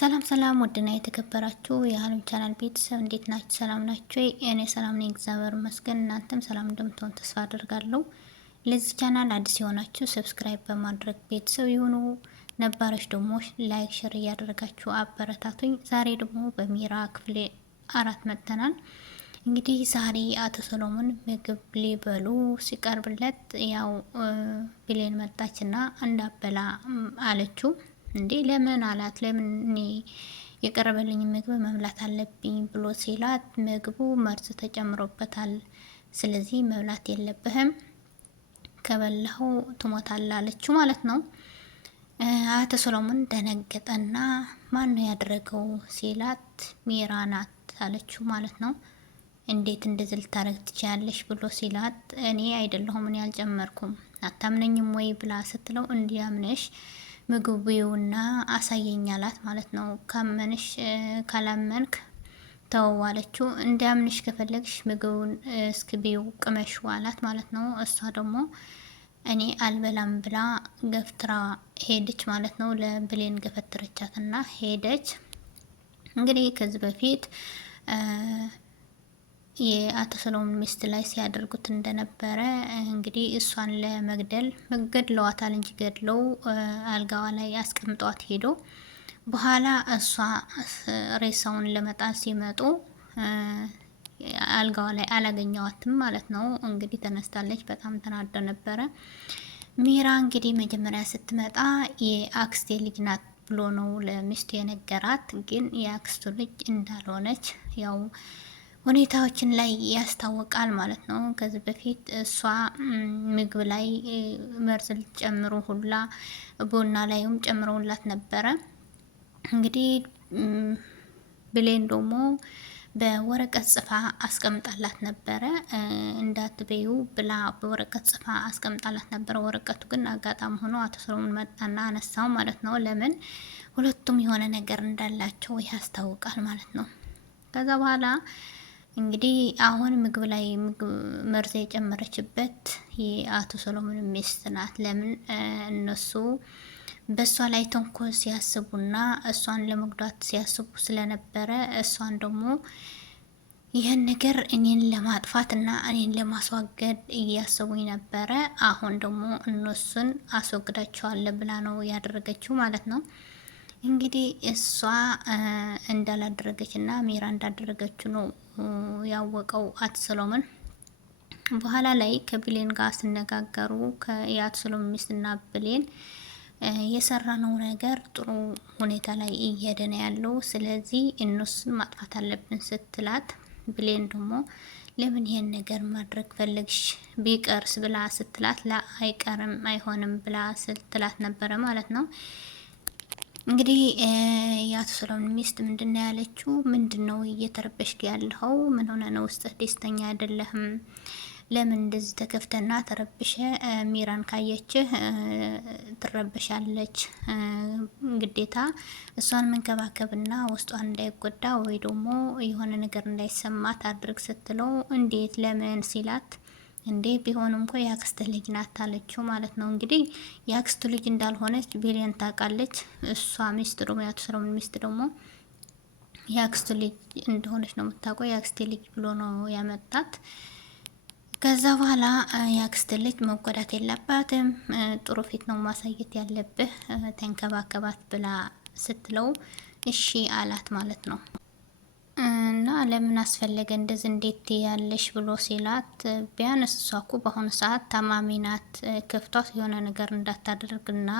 ሰላም ሰላም ወድና የተከበራችሁ የሀለም ቻናል ቤተሰብ እንዴት ናችሁ? ሰላም ናችሁ? እኔ ሰላም ነኝ፣ እግዚአብሔር ይመስገን። እናንተም ሰላም እንደምትሆኑ ተስፋ አደርጋለሁ። ለዚህ ቻናል አዲስ የሆናችሁ ሰብስክራይብ በማድረግ ቤተሰብ የሆኑ ነባሮች ደግሞ ላይክ፣ ሼር እያደረጋችሁ አበረታቱኝ። ዛሬ ደግሞ በሚራ ክፍል 4 መጥተናል። እንግዲህ ዛሬ አቶ ሰሎሞን ምግብ ሊበሉ ሲቀርብለት ያው ብሌን መጣችና እንዳበላ አለችው። እንዴ ለምን አላት። ለምን እኔ የቀረበልኝ ምግብ መብላት አለብኝ ብሎ ሲላት ምግቡ መርዝ ተጨምሮበታል፣ ስለዚህ መብላት የለብህም ከበላው ትሞታለህ አለችው ማለት ነው። አቶ ሰሎሞን ደነገጠና ማን ነው ያደረገው ሲላት ሚራ ናት አለችው ማለት ነው። እንዴት እንደዚህ ልታረግ ትችያለሽ ብሎ ሲላት እኔ አይደለሁም እኔ አልጨመርኩም አታምነኝም ወይ ብላ ስትለው እንዲያምነሽ ምግቡና አሳየኛላት ማለት ነው። ካመንሽ ካላመንክ ተዋዋለችው። እንዲያምንሽ ከፈለግሽ ምግቡን እስክቢው ቅመሽ ዋላት ማለት ነው። እሷ ደግሞ እኔ አልበላም ብላ ገፍትራ ሄደች ማለት ነው። ለብሌን ገፈትረቻትና ሄደች። እንግዲህ ከዚህ በፊት የአቶ ሰሎሞን ሚስት ላይ ሲያደርጉት እንደነበረ እንግዲህ እሷን ለመግደል ገድለዋታል እንጂ ገድለው አልጋዋ ላይ አስቀምጧት ሄዶ በኋላ እሷ ሬሳውን ለመጣል ሲመጡ አልጋዋ ላይ አላገኘዋትም ማለት ነው። እንግዲህ ተነስታለች። በጣም ተናዳ ነበረ። ሚራ እንግዲህ መጀመሪያ ስትመጣ የአክስቴ ልጅ ናት ብሎ ነው ለሚስቱ የነገራት፣ ግን የአክስቱ ልጅ እንዳልሆነች ያው ሁኔታዎችን ላይ ያስታውቃል ማለት ነው። ከዚህ በፊት እሷ ምግብ ላይ መርዝ ጨምሮ ሁላ ቡና ላይም ጨምረውላት ነበረ። እንግዲህ ብሌን ደግሞ በወረቀት ጽፋ አስቀምጣላት ነበረ። እንዳትበዩ ብላ በወረቀት ጽፋ አስቀምጣላት ነበረ። ወረቀቱ ግን አጋጣሚ ሆኖ አቶ ሰሎሞን መጣና አነሳው ማለት ነው። ለምን ሁለቱም የሆነ ነገር እንዳላቸው ያስታውቃል ማለት ነው። ከዛ በኋላ እንግዲህ አሁን ምግብ ላይ መርዝ የጨመረችበት የአቶ ሰሎሞን ሚስት ናት። ለምን እነሱ በእሷ ላይ ተንኮል ሲያስቡና እሷን ለመጉዳት ሲያስቡ ስለነበረ እሷን ደግሞ ይህን ነገር እኔን ለማጥፋት እና እኔን ለማስዋገድ እያሰቡኝ ነበረ። አሁን ደግሞ እነሱን አስወግዳቸዋለሁ ብላ ነው ያደረገችው ማለት ነው። እንግዲህ እሷ እንዳላደረገች እና ሚራ እንዳደረገችው ነው ያወቀው አቶ ሰሎሞን። በኋላ ላይ ከብሌን ጋር ሲነጋገሩ የአቶ ሰሎሞን ሚስትና ብሌን የሰራነው ነገር ጥሩ ሁኔታ ላይ እየሄደ ነው ያለው፣ ስለዚህ እነሱን ማጥፋት አለብን ስትላት፣ ብሌን ደግሞ ለምን ይሄን ነገር ማድረግ ፈለግሽ ቢቀርስ ብላ ስትላት፣ ላ አይቀርም አይሆንም ብላ ስትላት ነበረ ማለት ነው። እንግዲህ የአቶ ሰሎሞን ሚስት ምንድነው ያለችው? ምንድነው እየተረበሽክ ያለው? ምን ሆነ ነው? ውስጥህ ደስተኛ አይደለህም? ለምን እንደዚህ ተከፍተና ተረብሸ? ሚራን ካየችህ ትረበሻለች። ግዴታ እሷን መንከባከብና ውስጧን እንዳይጎዳ ወይ ደግሞ የሆነ ነገር እንዳይሰማት አድርግ ስትለው፣ እንዴት ለምን ሲላት፣ እንዴ ቢሆንም እንኳ የአክስት ልጅ ናት አለችው ማለት ነው። እንግዲህ የአክስቱ ልጅ እንዳልሆነች ብሌን ታውቃለች። እሷ ሚስት ደግሞ የአቶ ሰሎሞን ሚስት ደግሞ የአክስቱ ልጅ እንደሆነች ነው የምታውቀው። የአክስቴ ልጅ ብሎ ነው ያመጣት። ከዛ በኋላ የአክስት ልጅ መጎዳት የለባትም፣ ጥሩ ፊት ነው ማሳየት ያለብህ፣ ተንከባከባት ብላ ስትለው እሺ አላት ማለት ነው። እና ለምን አስፈለገ እንደዚህ እንዴት ያለሽ ብሎ ሲላት፣ ቢያንስ እሷ እኮ በአሁኑ ሰዓት ታማሚ ናት፣ ከፍቷት የሆነ ነገር እንዳታደርግና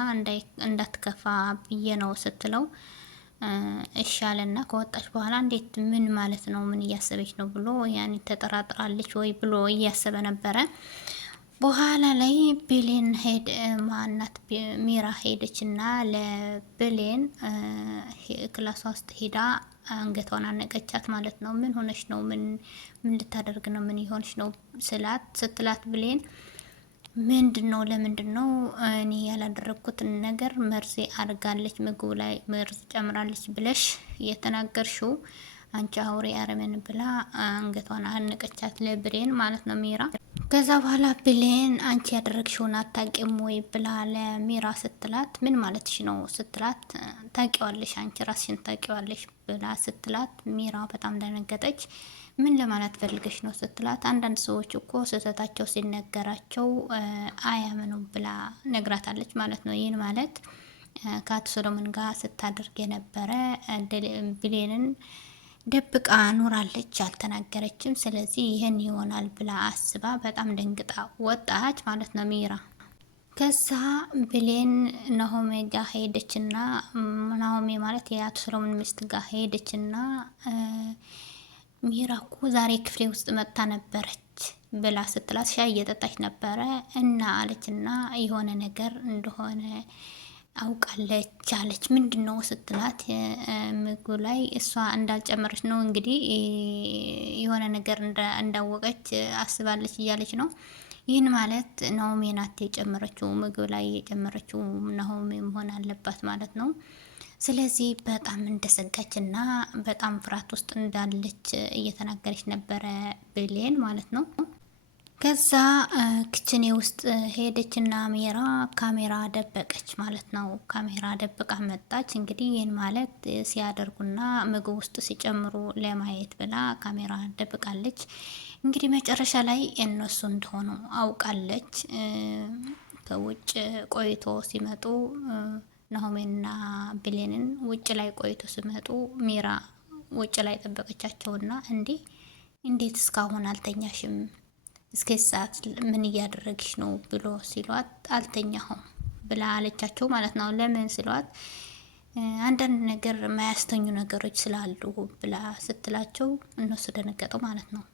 እንዳትከፋ ብዬ ነው ስትለው፣ እሺ አለና ከወጣች በኋላ እንዴት ምን ማለት ነው ምን እያሰበች ነው ብሎ ያኔ ተጠራጥራለች ወይ ብሎ እያሰበ ነበረ። በኋላ ላይ ብሌን ማናት ሚራ ሄደችና ለብሌን ክላሷ ውስጥ ሄዳ አንገቷን አነቀቻት ማለት ነው። ምን ሆነሽ ነው? ምን ልታደርግ ነው? ምን ይሆንሽ ነው ስትላት ብሌን ምንድነው? ለምንድነው እኔ ያላደረኩትን ነገር መርዝ አድርጋለች ምግቡ ላይ መርዝ ጨምራለች ብለሽ የተናገርሽው አንቺ አውሬ አረመን ብላ አንገቷን አነቀቻት ለብሌን ማለት ነው ሚራ። ከዛ በኋላ ብሌን አንቺ ያደረግሽውን አታውቂም ወይ ብላ ለሚራ ስትላት ምን ማለትሽ ነው ስትላት ታውቂዋለሽ አንቺ ራስሽን ታውቂዋለሽ ብላ ስትላት ሚራ በጣም ደነገጠች። ምን ለማለት ፈልገሽ ነው ስትላት አንዳንድ ሰዎች እኮ ስህተታቸው ሲነገራቸው አያምኑም ብላ ነግራታለች ማለት ነው። ይህን ማለት ከአቶ ሰሎሞን ጋር ስታደርግ የነበረ ብሌንን ደብቃ ኑራለች፣ አልተናገረችም። ስለዚህ ይህን ይሆናል ብላ አስባ በጣም ደንግጣ ወጣች ማለት ነው ሚራ። ከዛ ብሌን ናሆሜ ጋር ሄደችና ናሆሜ ማለት የአቶ ሰሎሞን ሚስት ጋር ሄደችና ሚራ እኮ ዛሬ ክፍሌ ውስጥ መጥታ ነበረች ብላ ስትላት ሻይ እየጠጣች ነበረ እና አለችና የሆነ ነገር እንደሆነ አውቃለች አለች። ምንድን ነው ስትላት ምግቡ ላይ እሷ እንዳልጨመረች ነው እንግዲህ የሆነ ነገር እንዳወቀች አስባለች እያለች ነው። ይህን ማለት ናሆሜ ናት የጨመረችው ምግብ ላይ የጨመረችው ናሆሜ መሆን አለባት ማለት ነው። ስለዚህ በጣም እንደሰጋች እና በጣም ፍርሃት ውስጥ እንዳለች እየተናገረች ነበረ ብሌን ማለት ነው። ከዛ ክችኔ ውስጥ ሄደችና ሜራ ካሜራ ደበቀች ማለት ነው። ካሜራ ደብቃ መጣች። እንግዲህ ይህን ማለት ሲያደርጉና ምግብ ውስጥ ሲጨምሩ ለማየት ብላ ካሜራ ደብቃለች። እንግዲህ መጨረሻ ላይ እነሱ እንደሆኑ አውቃለች። ከውጭ ቆይቶ ሲመጡ ናሆሜና ብሌንን ውጭ ላይ ቆይቶ ሲመጡ ሜራ ውጭ ላይ ጠበቀቻቸውና እንዴት እስካሁን አልተኛሽም? እስከ ሰዓት ምን እያደረግሽ ነው ብሎ ሲሏት አልተኛሁም ብላ አለቻቸው ማለት ነው። ለምን ሲሏት አንዳንድ ነገር የማያስተኙ ነገሮች ስላሉ ብላ ስትላቸው እነሱ ደነገጡ ማለት ነው።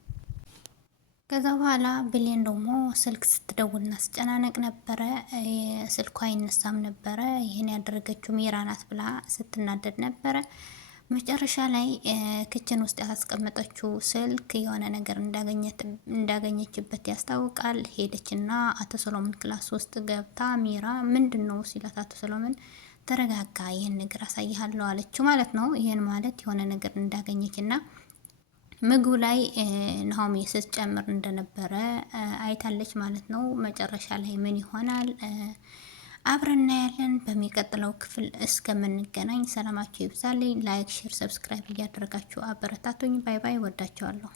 ከዛ በኋላ ብሌን ደግሞ ስልክ ስትደውልና ስጨናነቅ ነበረ። ስልኳ አይነሳም ነበረ። ይህን ያደረገችው ሜራ ናት ብላ ስትናደድ ነበረ። መጨረሻ ላይ ክችን ውስጥ ያስቀመጠችው ስልክ የሆነ ነገር እንዳገኘችበት ያስታውቃል። ሄደችና አቶ ሰሎሞን ክላስ ውስጥ ገብታ ሜራ ምንድን ነው ሲላት አቶ ሰሎሞን ተረጋጋ፣ ይህን ነገር አሳይሃለሁ አለችው ማለት ነው። ይህን ማለት የሆነ ነገር እንዳገኘችና ምግቡ ላይ ናሆሜ ስትጨምር እንደነበረ አይታለች ማለት ነው። መጨረሻ ላይ ምን ይሆናል አብረን እናያለን። በሚቀጥለው ክፍል እስከምንገናኝ ሰላማችሁ ይብዛልኝ። ላይክ፣ ሼር፣ ሰብስክራይብ እያደረጋችሁ አበረታቱኝ። ባይ ባይ። ወዳችኋለሁ።